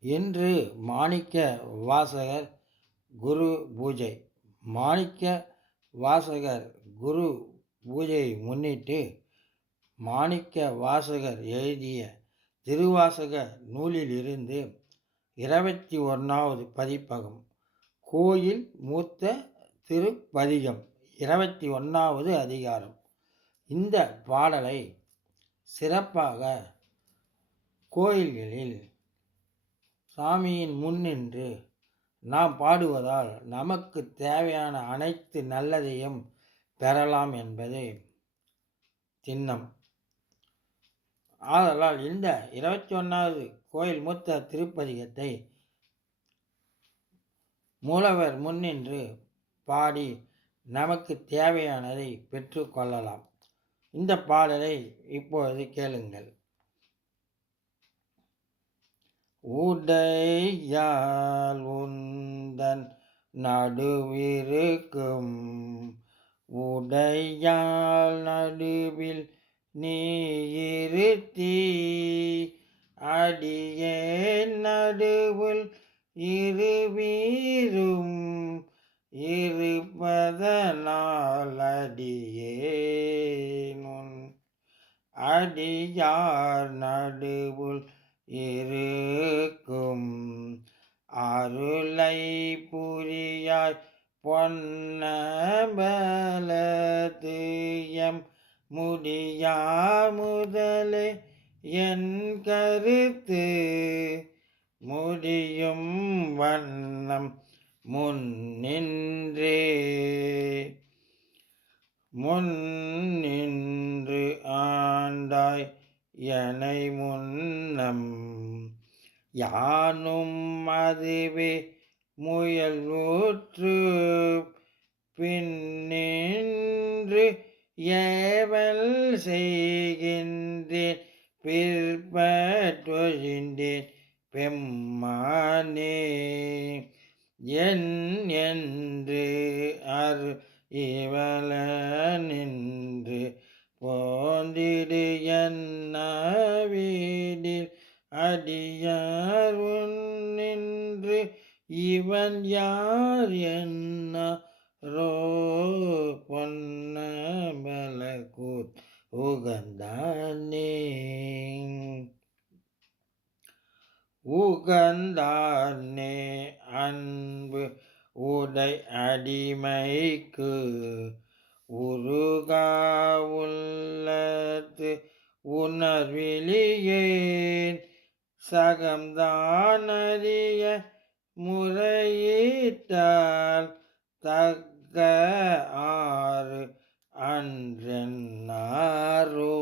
இன்று மாணிக்க வாசகர் குரு பூஜை. மாணிக்க வாசகர் குரு பூஜையை முன்னிட்டு மாணிக்க வாசகர் எழுதிய திருவாசக நூலிலிருந்து இருபத்தி ஒன்றாவது பதிப்பகம் கோயில் மூத்த திருப்பதிகம் இருபத்தி ஒன்றாவது அதிகாரம். இந்த பாடலை சிறப்பாக கோயில்களில் சாமியின் முன் நின்று நாம் பாடுவதால் நமக்கு தேவையான அனைத்து நல்லதையும் பெறலாம் என்பது சின்னம் ஆதலால் இந்த இருபத்தி ஒன்றாவது கோயில் மூத்த திருப்பதிகத்தை மூலவர் முன்னின்று பாடி நமக்கு தேவையானதை பெற்றுக்கொள்ளலாம் இந்த பாடலை இப்பொழுது கேளுங்கள். உடையால் உந்தன் நடுவிருக்கும். உடையால் நடுவில் நீ இருத்தி அடியே நடுவில் இருவீரும். இருப்பதனால் அடியேனுன் அடியார் நடுவுள் இருக்கும். அருளை புரியாய் பொன்னபலது எம். முடியா முதலே என் கருத்து. முடியும் வண்ணம் முன்னின்றே. முன் யானும் அதுவே முயல்வுற்று பின்னின்று ஏவல் செய்கின்றேன் பிற்பற்றொழிந்தேன் பெம்மானே. என் என்று அரு இவள நின்று போந்திடு என்ன வீடில் அடியார் நின்று இவன் யார் என்ன ரோ பொன்ன உகந்தானே. உகந்தானே அன்பு உடை அடிமைக்கு உருகா உள்ளத்து உணர்விலியேன். சகம்தான் முறையீட்டால் தக்க ஆறு அன்றென்னாரோ?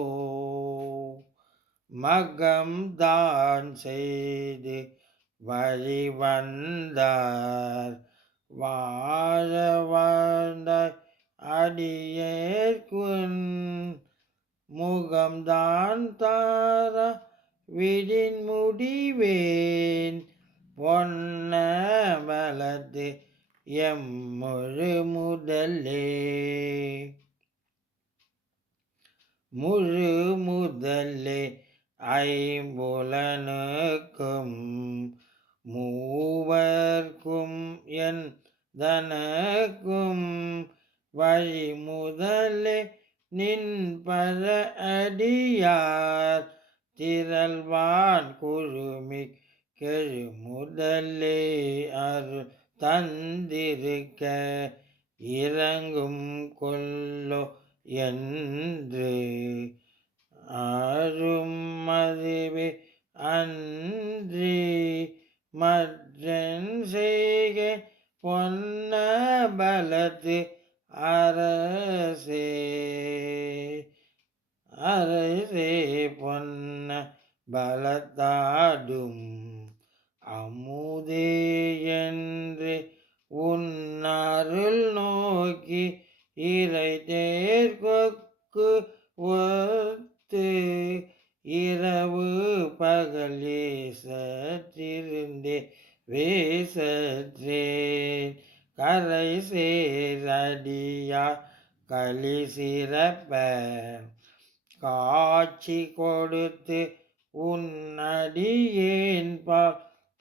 மகம்தான் செய்து வழிவந்தார். வாழ வாழ்ந்த அடியேற்குன் முகம்தான் தார விடின் முடிவேன். பொன்ன வலது எம்மொழு முதலே. முழு முதலே ஐம்புலனுக்கும் மூவர்க்கும் என் தனக்கும். வழி முதலே நின் பர அடியார் திரள்வான் குழுமி கெழு முதலே அருள் தந்திருக்க இறங்கும் கொல்லோ என்று ஆறும் மதுவே அன்றி மற்றன் செய்க பொன்ன பலத்து அரசே. அரசே பொன்ன பலத்தாடும் அமுதே என்று உன்னருள் நோக்கி இறை தேர்கொக்கு ஒத்து இரவு பகலே சற்றிருந்தே வேசற்றேன். கரை சேரடியா களி சிறப்ப காட்சி கொடுத்து உன்னடியேன் பா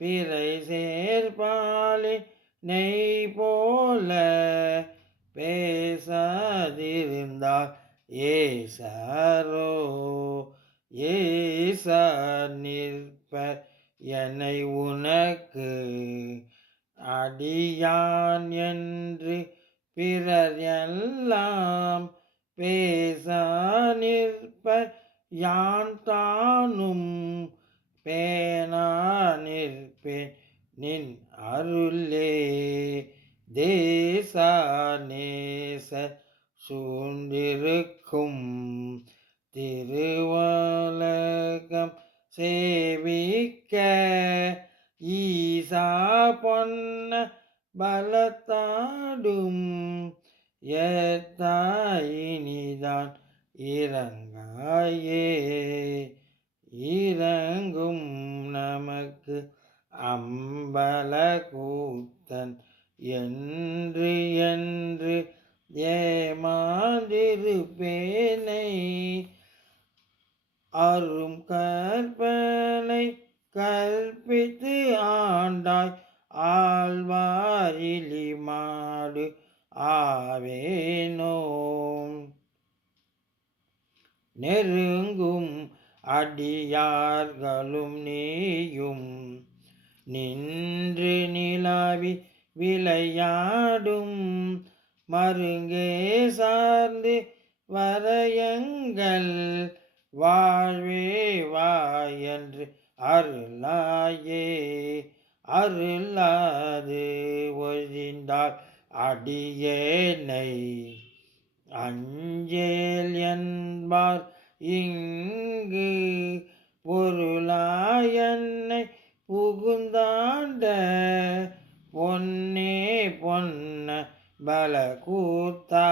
பிறை சேர்பாலே நெய் போல பேசாதிருந்தால் ஏசாரோ ஏசார் நிற்பர் என்னை உனக்கு. அடியான் என்று பிறர் எல்லாம் பேச நிற்பர் யான் தானும் பேனா நிற்பேன் நின் அருளே தேசா நேச சூழ்ந்திருக்கும் திருவலகம் சேவிக்க ஈசா பொன்ன பல நமக்கு அம்பல கூத்தன் என்று என்று ஏமாந்திருப்பேனை. அரும் கற்பனை கற்பித்து ஆண்டாய் ஆழ்வாரிலி மாடு ஆவேனோ. நெருங்கும் அடியார்களும் நீயும் நின்று நிலாவி விளையாடும் மருங்கே சார்ந்து வரையங்கள் வாழ்வே வாயன்று அருளாயே. அருளாது ஒழிந்தால் அடியேனை அஞ்சேல் என்பார் இங்கு பொருளாயன்னை புகுந்தாண்ட பொன்னே பொன்ன பல கூத்தா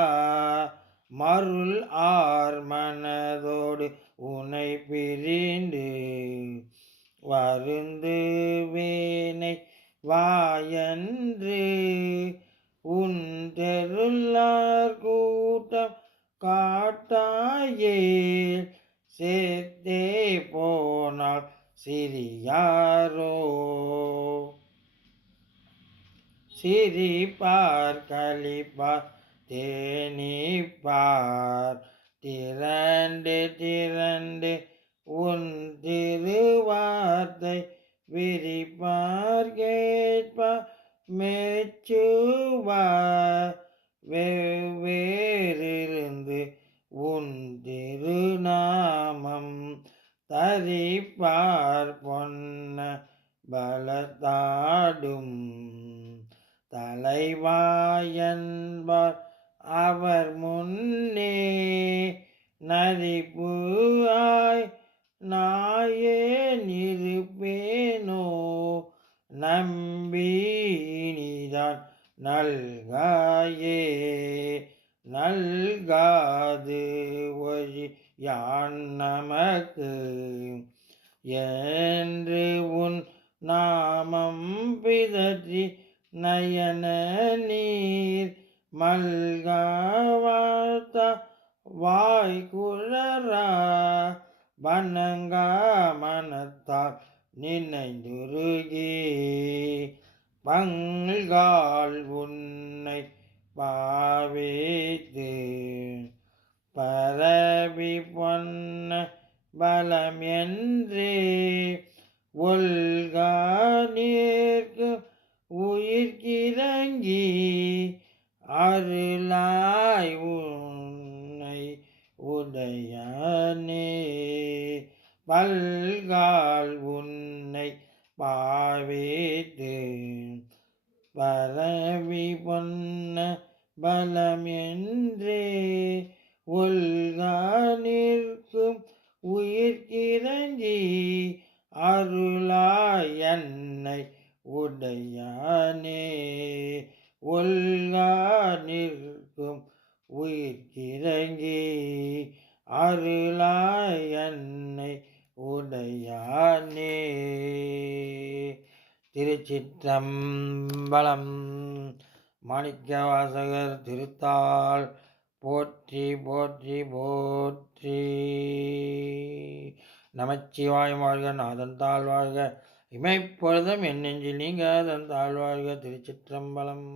மருள் ஆர் மனதோடு உனை பிரிந்து வருந்து வேனை வாயன் சிரிப்பார் தேனிப்பார் திரண்டு திரண்டு உன் திருவார்த்தை விரிப்பார். கேட்பார் மேச்சுவார் வெவ்வேறிருந்து உன் திருநாமம் தரிப்பார். பொன்ன பலத்தாடும் தலைவாயன்பார் அவர் முன்னே நரிப்பு நாயே நிருப்பேனோ நம்பினிதான் நல்காயே நல்காது ஒழி யான் நமக்கு? என்று உன் நாமம் பிதற்றி நயன நீர் மல்காவாத்த வாய் குழறா வண்ணங்கா மனத்தால் நினைந்துருகி. பங்கால் உன்னை பாவித்து பரவி பொன்ன பலம் என்றே. ஒல்கா நீர் உயிர்க்கிறங்கி அருளாய் உன்னை உடையானே பல்கால் உன்னை பாவித்து பரவி பொன்ன பலம் என்றே ஒல்கா நிற்கும் உயிர்க்கிறங்கி அருள திருச்சிற்றம்பலம் மாணிக்கவாசகர் திருத்தாள் போற்றி போற்றி போற்றி. நமச்சிவாய் வாழ்க நாதன் தாழ்வாழ்க இமைப்பொழுதும் என் நெஞ்சில் நீங்காத தாழ்வாழ்க திருச்சிற்றம்பலம்.